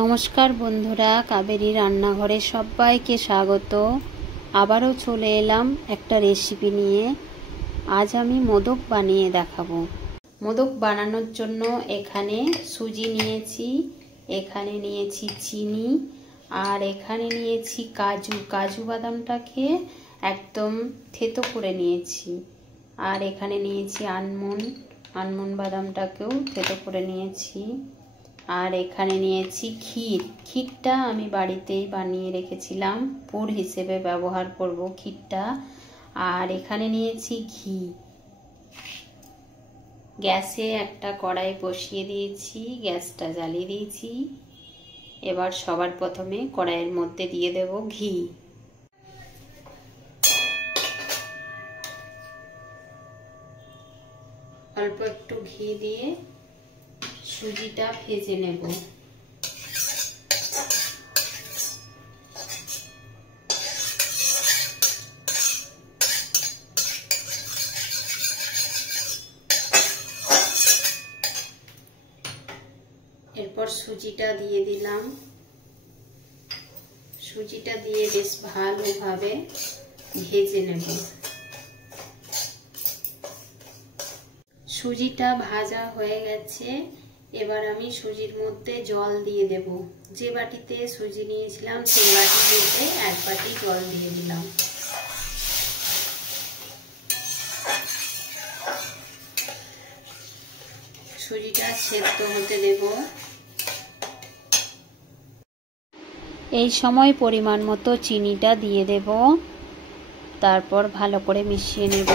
নমস্কার বন্ধুরা, কাবেরী রান্নাঘরে সবাইকে স্বাগত। আবারও চলে এলাম একটা রেসিপি নিয়ে। আজ আমি মোদক বানিয়ে দেখাবো। মোদক বানানোর জন্য এখানে সুজি নিয়েছি, এখানে নিয়েছি চিনি, আর এখানে নিয়েছি কাজু বাদামটাকে একদম থেতো করে নিয়েছি। আর এখানে নিয়েছি আলমন্ড বাদামটাকেও থেতো করে নিয়েছি। আর এখানে নিয়েছি ক্ষীরটা আমি বাড়িতেই বানিয়ে রেখেছিলাম, পুর হিসেবে ব্যবহার করব ক্ষীরটা। আর এখানে নিয়েছি ঘি। গ্যাসে একটা কড়াই বসিয়ে দিয়েছি, গ্যাসটা জ্বালিয়ে দিয়েছি। এবার সবার প্রথমে কড়াইয়ের মধ্যে দিয়ে দেব ঘি। অল্প একটু ঘি দিয়ে সুজিটা ভেজে নেব। এরপর সুজিটা দিয়ে দিলাম। সুজিটা দিয়ে বেশ ভালোভাবে ভেজে নেব। সুজিটা ভাজা হয়ে গেছে। এবার আমি সুজির মধ্যে জল দিয়ে দেব। যে বাটিতে সুজি নিয়েছিলাম সেই বাটিতে এক বাটি জল দিয়ে দিলাম। সুজিটা সেদ্ধ হতে দেব। এই সময় পরিমাণ মতো চিনিটা দিয়ে দেব। তারপর ভালো করে মিশিয়ে নেব।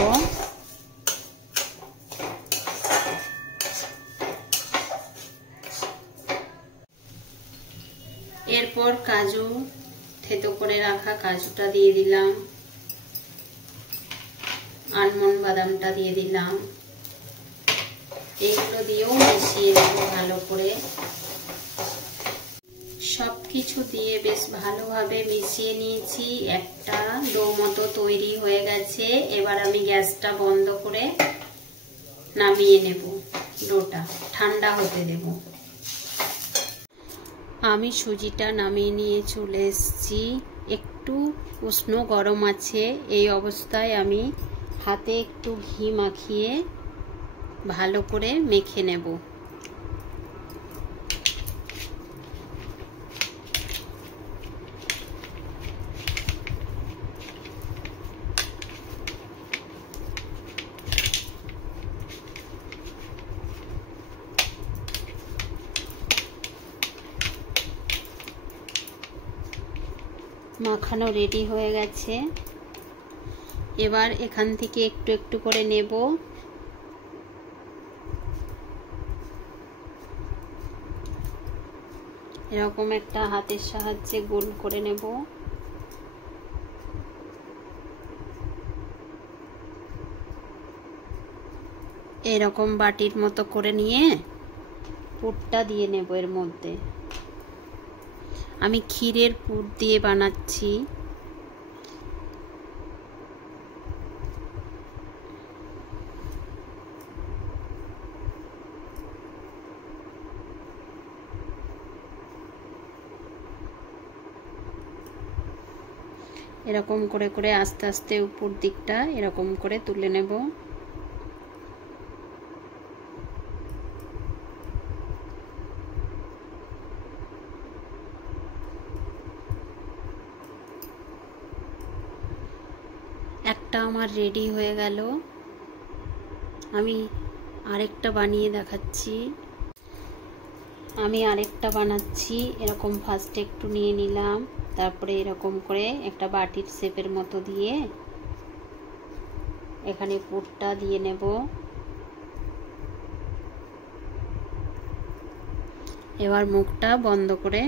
এরপর কাজু, থেতো করে রাখা কাজুটা দিয়ে দিলাম, আলমন্ড বাদামটা দিয়ে দিলাম। এগুলো দিয়েও মিশিয়ে দেব ভালো করে। সবকিছু দিয়ে বেশ ভালোভাবে মিশিয়ে নিয়েছি। একটা ডো মতো তৈরি হয়ে গেছে। এবার আমি গ্যাসটা বন্ধ করে নামিয়ে নেব। ডোটা ঠান্ডা হতে দেব। আমি সুজিটা নামিয়ে নিয়ে চলে এসেছি। একটু উষ্ণ গরম আছে। এই অবস্থায় আমি হাতে একটু ঘি মাখিয়ে ভালো করে মেখে নেব। মাখানো রেডি হয়ে গেছে। এবার এখান থেকে একটু একটু করে নেব। এরকম একটা হাতের সাহায্যে গোল করে নেব। এরকম বাটির মতো করে নিয়ে পুরটা দিয়ে নেব এর মধ্যে। আমি ক্ষীরের পুর দিয়ে বানাচ্ছি। এরকম করে করে আস্তে আস্তে উপর দিকটা এরকম করে তুলে নেব। একটা আমার রেডি হয়ে গেল। আমি আরেকটা বানিয়ে দেখাচ্ছি। আমি আরেকটা বানাচ্ছি। এরকম ফার্স্টে একটু নিয়ে নিলাম, তারপরে এরকম করে একটা বাটির শেপের মতো দিয়ে এখানে পুরটা দিয়ে নেব। এবার মুখটা বন্ধ করে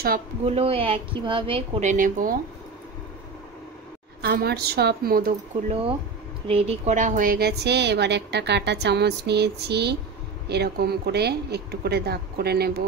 সবগুলো একইভাবে করে নেব। আমার সব মোদকগুলো রেডি করা হয়ে গেছে। এবার একটা কাঁটা চামচ নিয়েছি, এরকম করে একটু করে দাগ করে নেব।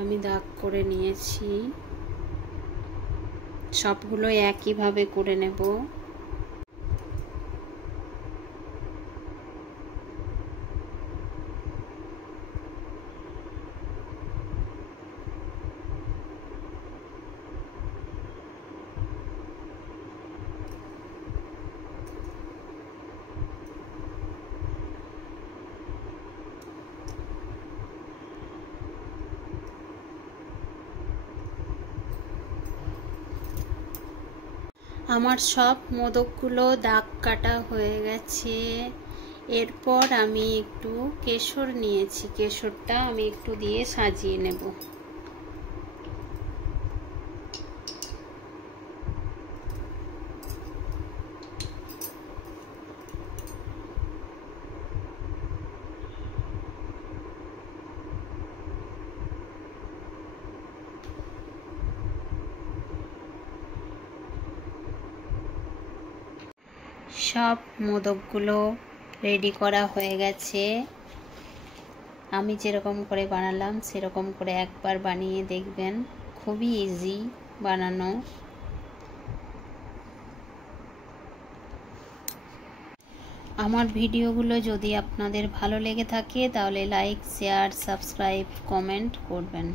আমি দাগ করে নিয়েছি, সবগুলো একইভাবে করে নেব। আমার সব মোদকগুলো দাগ কাটা হয়ে গেছে। এরপর আমি একটু কেশর নিয়েছি, কেশরটা আমি একটু দিয়ে সাজিয়ে নেব। সব মোদকগুলো রেডি করা হয়ে গেছে। আমি যেরকম করে বানালাম সেরকম করে একবার বানিয়ে দেখবেন, খুবই ইজি বানানো। আমার ভিডিওগুলো যদি আপনাদের ভালো লেগে থাকে তাহলে লাইক, শেয়ার, সাবস্ক্রাইব, কমেন্ট করবেন।